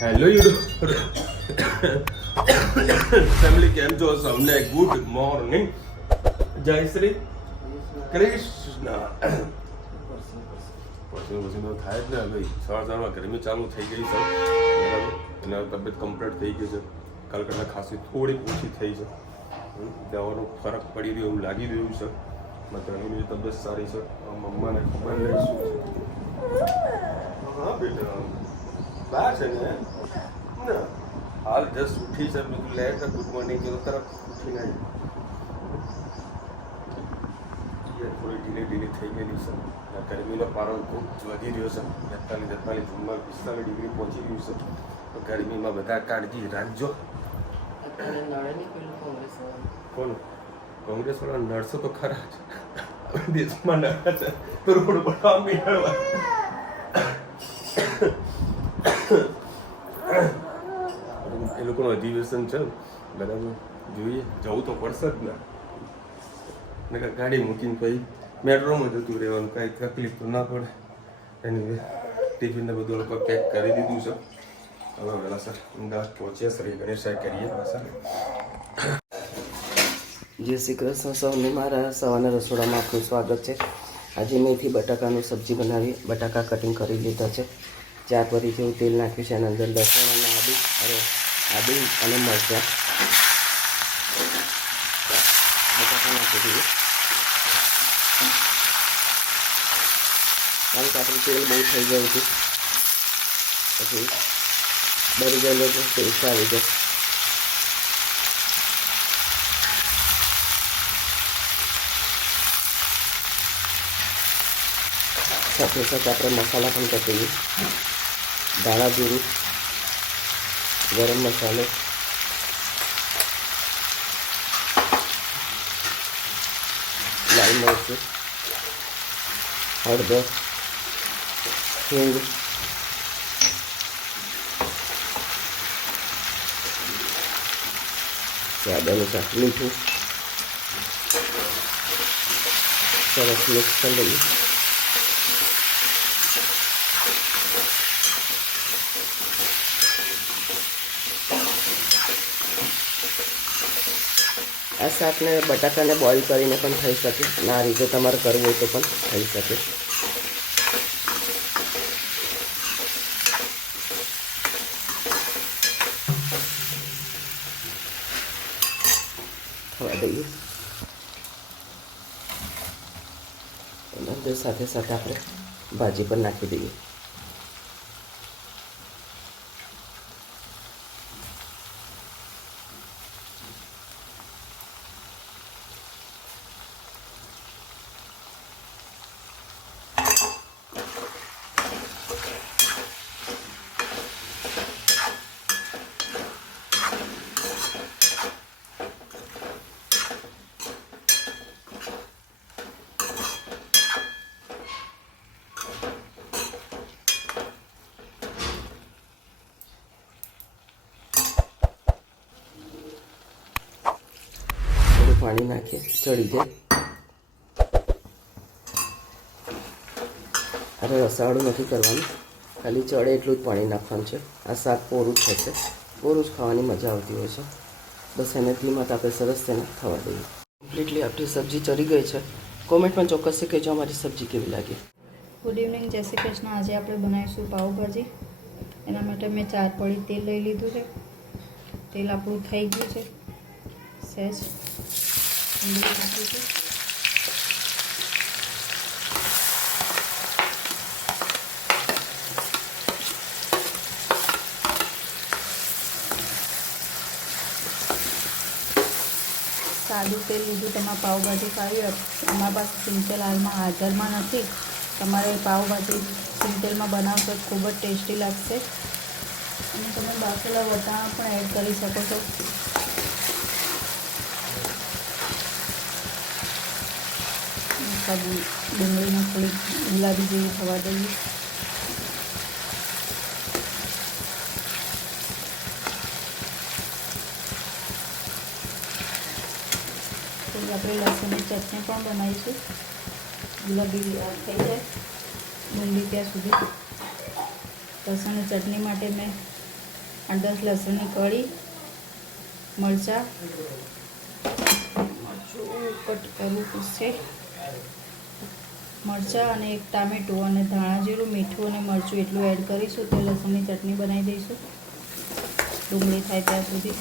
Hello YouTube family, કેમ છો? સૌને ગુડ મોર્નિંગ. જય શ્રી કૃષ્ણ. પછી થાય જ ને ભાઈ, સવારમાં ગરમી ચાલુ થઈ ગઈ છે બરાબર, એના તબિયત કમ્પ્લીટ થઈ ગઈ છે. કાલ કરતાં ખાસી થોડીક ઓછી થઈ છે. દવાનો ફરક પડી રહ્યો એવું લાગી રહ્યું છે. ધણીની તબિયત સારી છે. મમ્માને ખબર નહીં શું છે. હા બેટા, બહાર છે ને ના, હાલ જસ્ટ ઉઠી છે. મેં લે તો ગુડ મોર્નિંગ જો તરફ ઉઠી નહીં. થોડી ઢીલી થઈ ગયેલી છે. ગરમીનો પારો ખૂબ વધી રહ્યો છે. 43, 45 ડિગ્રી પહોંચી રહ્યું છે. તો ગરમીમાં બધા કાળજી રાખજો. કોણ કોંગ્રેસ વાળા નડશો તો ખરા જ. દેશમાં નડે છે તો રોડ પર કામ બી નડવા. એ લોકોનું અધિવેશન છે બરાબર, જોઈએ જવું તો પડશે જ ને. ગાડી મૂકીને પછી મેટ્રોમાં જતું રહેવાનું, કાંઈ તકલીફ તો ના પડે. એની ટિફિનને બધું લોકો પેક કરી દીધું છે. હવે વહેલા સર અમદાવાદ પહોંચ્યા, શ્રી ગણેશાય કરીએ પાછા. જય શ્રી કૃષ્ણ સૌને. મારા સવારના રસોડામાં આપનું સ્વાગત છે. આજે મેથી બટાકાનું સબ્જી બનાવી. બટાકા કટિંગ કરી લીધા છે. 4 પરી જેવું તેલ નાખ્યું છે. એના અંદર લસણ અને આદુ અને મરચાં બટાકા નાખી દીધું. કારણ કે આપણું તેલ બહુ થઈ ગયું હતું, પછી બળી ગયેલું હતું, ટેસ્ટ આવી જાય. સાથે સાથે આપણે મસાલા પણ કરી દઈએ. ધાણા જીરું, ગરમ મસાલો, લાલ મરચું, હળદર, હિંગ, સ્વાદ અનુસાર મીઠું. સરસ મિક્સ કરી લઈએ. આ શાકને બટાકાને બોઇલ કરીને પણ થઈ શકે, અને આ રીતે તમારે કરવું હોય તો પણ થઈ શકે. થવા દઈએ. એના અંદર સાથે સાથે આપણે ભાજી પણ નાખી દઈએ. પાણી નાખીએ, ચડી જાય. અરે રસાવાળું નથી કરવાનું, ખાલી ચડે એટલું જ પાણી નાખવાનું છે. આ શાક પોરું જ થશે, પોરું જ ખાવાની મજા આવતી હોય છે. બસ એને ધીમા તાપે સરસ તેને થવા દઈએ. કમ્પ્લીટલી આપણી સબ્જી ચડી ગઈ છે. કોમેન્ટમાં ચોક્કસથી કહેજો અમારી સબ્જી કેવી લાગી. ગુડ ઇવનિંગ, જય શ્રી કૃષ્ણ. આજે આપણે બનાવીશું પાવભાજી. એના માટે મેં 4 પડી તેલ લઈ લીધું છે. તેલ આપણું થઈ ગયું છે. સહેજ ડુંગળી નાખીશું. સાદું તેલ લીધું. તમારે પાવભાજી ખાવી હોય, અમારા પાસે સિંગતેલ હાલમાં હાજરમાં નથી. તમારે પાવભાજી સિંગતેલમાં બનાવશો ખૂબ જ ટેસ્ટી લાગશે. અને તમે બાફેલા વટાણા પણ એડ કરી શકો છો. ડુંગળીને થોડી ગુલાબી જેવી થવા દઈએ. થોડી આપણે લસણની ચટણી પણ બનાવીશું. ગુલાબી થઈ જાય ડુંગળી ત્યાં સુધી. લસણની ચટણી માટે મેં 8-10 લસણની કળી, મરચાં કટ કરવું પડશે, મરચાં અને એક ટામેટું અને ધાણા જીરું, મીઠું અને મરચું એટલું એડ કરીશું. તો લસણની ચટણી બનાવી દઈશું ડુંગળી થાય ત્યાં સુધી.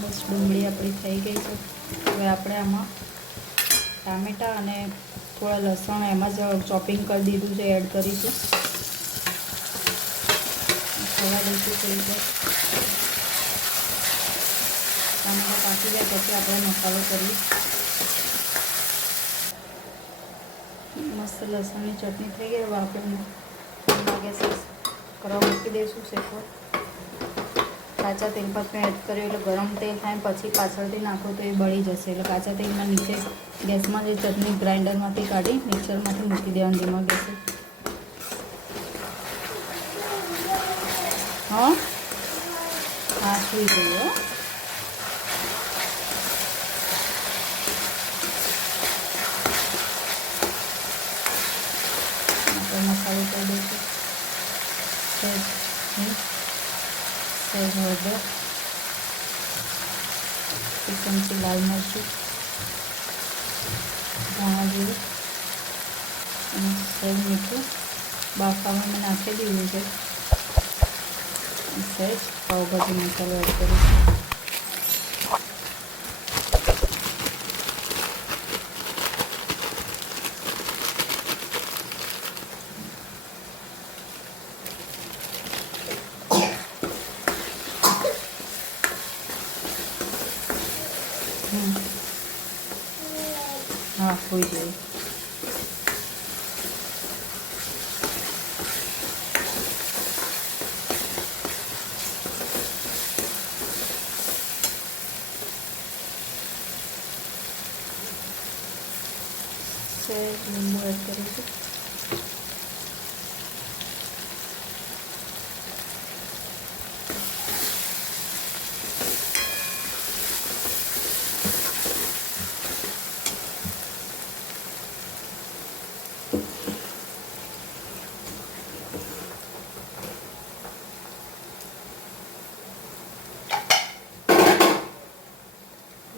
બસ ડુંગળી આપણી થઈ ગઈ છે. હવે આપણે આમાં ટામેટાં અને થોડા લસણ એમાં જ ચોપિંગ કરી દીધું છે એડ કરીશું. થવા દઈશું થોડી વાર. ટામેટાં પાકી જાય પછી આપણે મસાલો કરીએ. મસ્ત લસણની ચટણી થઈ ગઈ. હવે આપણે ગેસ કરવા મૂકી દઈશું શેકવા. કાચા તેલ પર મેં એડ કર્યું એટલે ગરમ તેલ થાય પછી પાછળથી નાખો તો એ બળી જશે. એટલે કાચા તેલમાં નીચે ગેસમાં જે ચટણી ગ્રાઇન્ડરમાંથી કાઢી મિક્સરમાંથી મૂકી દેવાની ધીમા ગેસે. હા સુઈ ગઈ હો. આપણે મસાલો કરી દઈશું. સહેજ હળદર, 1 ચમચી લાલ મરચું, ધાણા જીરું અને સહેજ મીઠું બાફામાં મેં નાખી દીધું છે. સહેજ પાવભાજી મસાલો એડ કરીશું. હા હોઈ જાય. લીંબુ એડ કરીશું.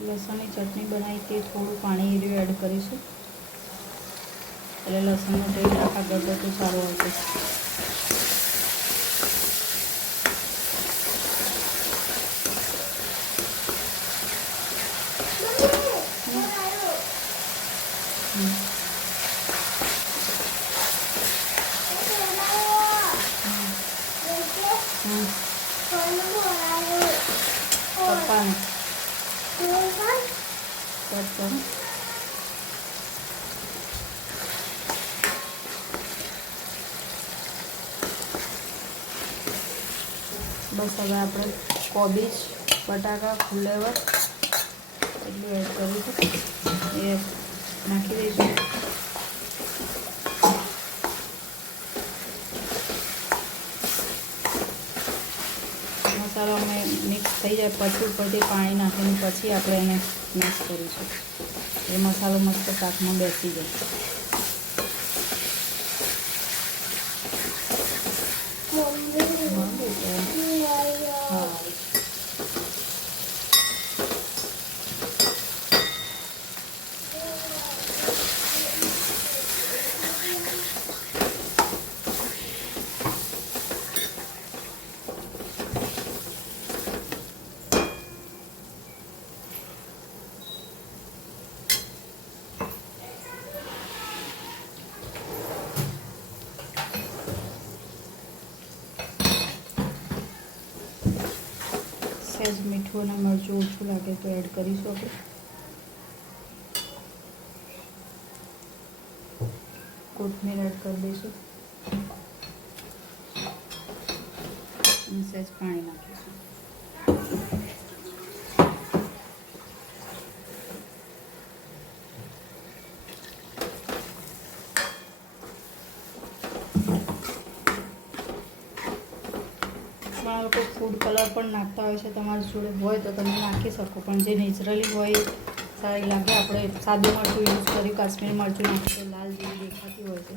લસણની ચટણી બનાવી તે થોડું પાણી એર્યું એડ કરીશું. એટલે લસણનો ટેસ્ટ આખા ગળગળતો સારો આવશે. પપ્પાને બસ હવે આપણે કોબીજ, બટાકા, ફુલેવર એટલું એડ કરીશું. એ નાખી દઈશું. મસાલો અમે મિક્સ થઈ જાય પછી ઉપરથી પાણી નાખીને પછી આપણે એને મિક્સ કરીશું. એ મસાલો મસ્ત શાકમાં બેસી જાય. હા સહેજ મીઠું અને મરચું ઓછું લાગે તો એડ કરીશું આપણે. કોથમીર એડ કરી દઈશું અને સહેજ પાણી નાખીશું. ઘણા લોકો ફૂડ કલર પણ નાખતા હોય છે, તમારી જોડે હોય તો તમે નાખી શકો, પણ જે નેચરલી હોય એ સારી લાગે. આપણે સાદું મરચું યુઝ કર્યું, કાશ્મીરી મરચું નાખ્યું તો લાલ જેવી દેખાતી હોય છે.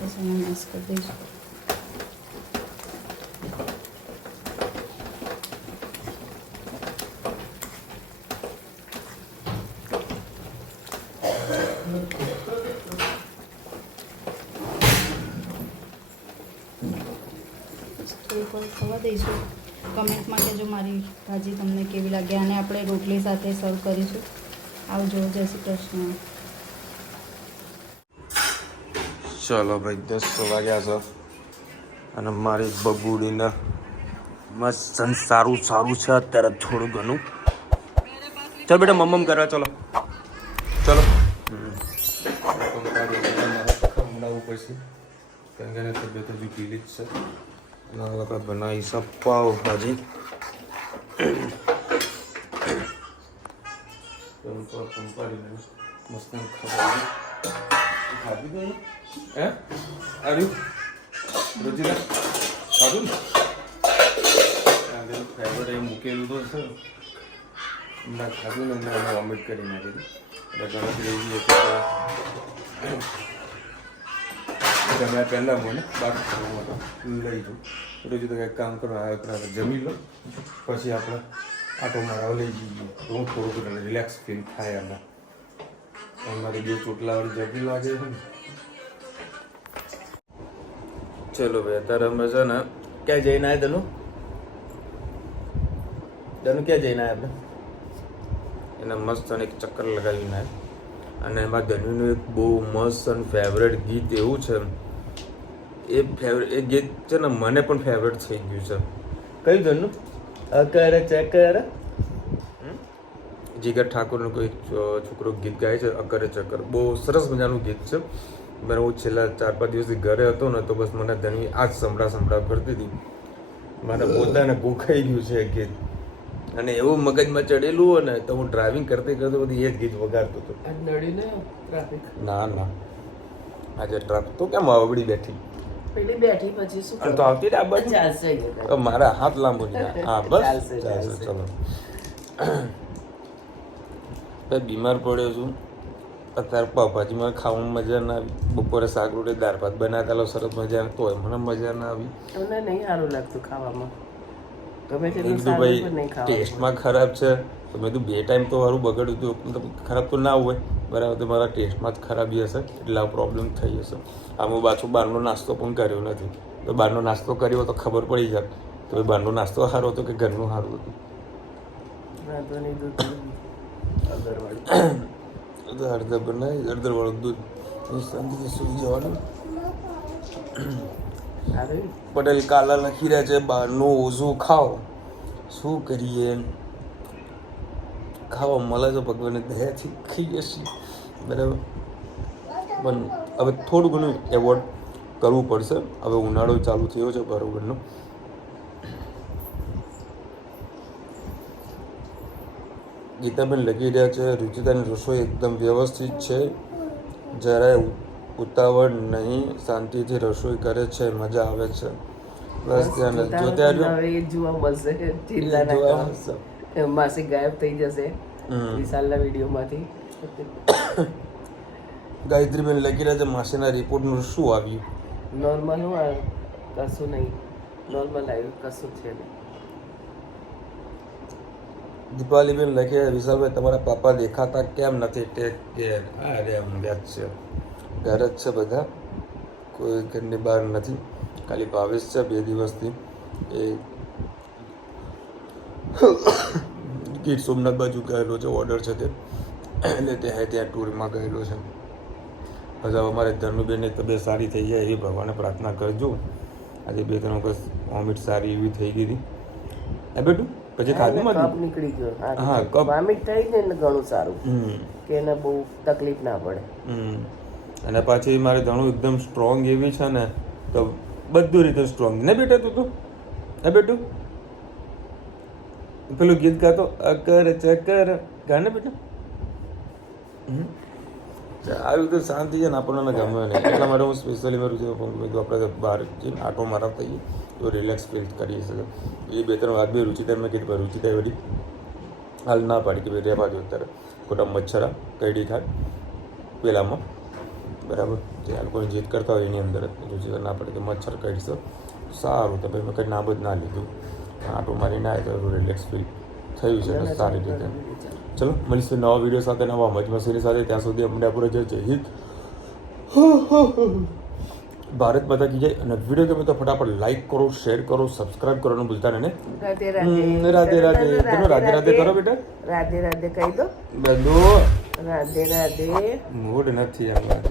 બસ એને મિક્સ કરી દઈશું. થોડીક વાર થવા દઈશું. કમેન્ટમાં કહેજો મારી ભાજી તમને કેવી લાગે. અને આપણે રોટલી સાથે સર્વ કરીશું. આવજો. જય શ્રી કૃષ્ણ. ચલો ભાઈ 10 વાગ્યા છે અને મારી બબુડીને મસ્ત સારું છે અત્યારે થોડું ઘણું. ચાલ બેટા મમ્મ કરવા ચલો ચલો. ખવડાવવું પડશે કારણ કે એની તબિયત હજુ ઢીલી જ છે. અને હવે આપણે બનાવીશું પાવભાજી. મસ્ત ખાધી ગયું હે આવ્યું રોજીલા ખાધું ને ફેવરેટ એ મૂકેલું તો છે હમણાં ખાધું ને હમણાં વોમિટ કરી નાખી એટલે ગણતરી એવી હતી કે તમે પહેલાં મને બાકી કરવા લઈ જાઉં રોજી તો કંઈક કામ કરવા આવ્યો જમી લો પછી આપણે આટો મારવા લઈ જઈએ તો હું થોડુંક રિલેક્સ ફીલ થાય એમાં. મારી બે ચોટલાવાળી જબરી લાગે છે ને. ચલો ભાઈ અત્યારે અમે છે ને ક્યાં જઈને આવ્યા ધનુ ક્યાં જઈને આવ્યા આપણે એને મસ્ત એક ચક્કર લગાવીને આવ્યા. અને એમાં ધનુનું એક બહુ મસ્ત અને ફેવરેટ ગીત એવું છે એ ગીત છે ને મને પણ ફેવરેટ થઈ ગયું છે. કયું ધનુ અકર ચકર જીગર ઠાકોરનું કોઈ છોકરો ગીત ગાય છે અકરે ચક્કર. બહુ સરસ મજાનું ગીત છે. મને હું છેલ્લા 4-5 દિવસથી ઘરે હતો ને તો બસ મને ધનવી આ જ સંભળાવ કરતી હતી. મારે પોતાને ગોખાઈ ગયું છે એ ગીત અને એવું મગજમાં ચડેલું હોય ને તો હું ડ્રાઇવિંગ કરતી બધી એ જ ગીત વગાડતો હતો. ના આજે ટ્રાફિક તો કેમ આવડી બેઠી પછી શું તો આવતી ને આ બાજુ ચાલશે. મારા હાથ લાંબો હા બસ ચાલશે. ચલો બીમાર પડ્યો છું અત્યારે પાવભાજીમાં ખાવામાં મજા ના આવી. બપોરે શાક રોટી દાળ ભાત બનાવેલો સરસ મજા તોય મને મજા ના આવી. તમને નહીં સારું લાગતું ખાવામાં? ગમે કીધું ભાઈ ટેસ્ટમાં ખરાબ છે તો મેં કીધું 2 ટાઈમ તો મારું બગડ્યું હતું મતલબ ખરાબ તો ના હોય બરાબર. તો મારા ટેસ્ટમાં જ ખરાબી હશે એટલે આ પ્રોબ્લેમ થઈ જશે. આમ હું પાછું બહારનો નાસ્તો પણ કર્યો નથી. તો બહારનો નાસ્તો કર્યો તો ખબર પડી જાય તો બહારનો નાસ્તો સારો હતો કે ઘરનું સારું હતું. હળદર બનાવી હળદરવાળું દૂધ શાંતિથી સૂઈ જવાનું. પટેલ કાલા લખી રહ્યા છે બહારનું ઓછું ખાઓ. શું કરીએ ખાવા મળે તો ભગવાનની દયાથી ખાઈએ છીએ બરાબર. પણ હવે થોડું ઘણું એવોર્ડ કરવું પડશે. હવે ઉનાળો ચાલુ થયો છે બરોબરનો. ગીતાબેન લખી રહ્યા છે રુચિતાની રસોઈ એકદમ વ્યવસ્થિત છે, જરાય ઉતાવળ નહીં, શાંતિથી રસોઈ કરે છે, મજા આવે છે. બસ ત્યાં જોવા મળશે. ચિંતા ના કરો, માસી ગાયબ થઈ જશે વિશાલના વિડીયોમાંથી. ગાયત્રીબેન લખી રહ્યા છે માસીના રિપોર્ટનું શું આવ્યું? નોર્મલ હું કશું નહીં, નોર્મલ આવ્યું, કશું છે નહીં. દીપાલીબેન લખે વિશાલભાઈ તમારા પાપા દેખાતા કેમ નથી? Take care. અરે ઊંઘ્યા જ છે, ઘર જ છે બધા, કોઈ ઘરની બહાર નથી. ખાલી ભાવેશ છે 2 દિવસથી એ ગીર સોમનાથ બાજુ ગયેલો છે, ઓર્ડર છે તે એટલે ત્યાં ટૂરમાં ગયેલો છે. હજુ અમારે ધનુબેનની તબિયત સારી થઈ જાય એવી ભગવાનને પ્રાર્થના કરજો. આજે 2-3 વખત વોમિટ સારી એવી થઈ ગઈ હતી. બેટું પછી ખાધું કપ નીકળી ગયો. હા કપ વોમિટ થઈ જાય એટલે ઘણું સારું કે એને બહુ તકલીફ ના પડે. અને પાછી મારે ધણું એકદમ સ્ટ્રોંગ એવી છે ને તો બધું રીતે સ્ટ્રોંગ ને બેટા. તું હે બેટું પેલું ગીત ગાતો અકર ચકર ગાને બેટા. આવી રીતે શાંતિ છે ને આપણને ગમે નહીં એટલા માટે હું સ્પેશિયલી મારું જે કીધું આપણે બહાર જઈને આટો મારતા થઈએ તો રિલેક્સ ફીલ કરી શકે એ 2-3 વાત બી રુચિતા મેં કીધું રુચિતા બધી હાલ ના પાડી કે ભાઈ રહેવા દો અત્યારે ખોટા મચ્છરા કઈડી થાય પેલામાં બરાબર જે આ લોકોને જીત કરતા હોય એની અંદર રુચિતા ના પડે કે મચ્છર કઈડશે સારું તો ભાઈ મેં કંઈ નામ જ ના લીધું આટો મારીને આવે તો રિલેક્સ ફીલ થયું છે ને સારી રીતે ચલો મળીશું નવા વિડીયો સાથે નવા મજ મસ્તીની સાથે ત્યાં સુધી અમને પૂરો જય હિન્દ ભારત માતા કી જય અને વિડીયો ગમે તો ફટાફટ લાઈક કરો શેર કરો સબસ્ક્રાઇબ કરવાનું ભૂલતા નહીં રાધે રાધે રાધે તમે રાધે રાધે કરો બેટા રાધે રાધે કહી દો બધું રાધે રાધે મૂડ નથી આમાં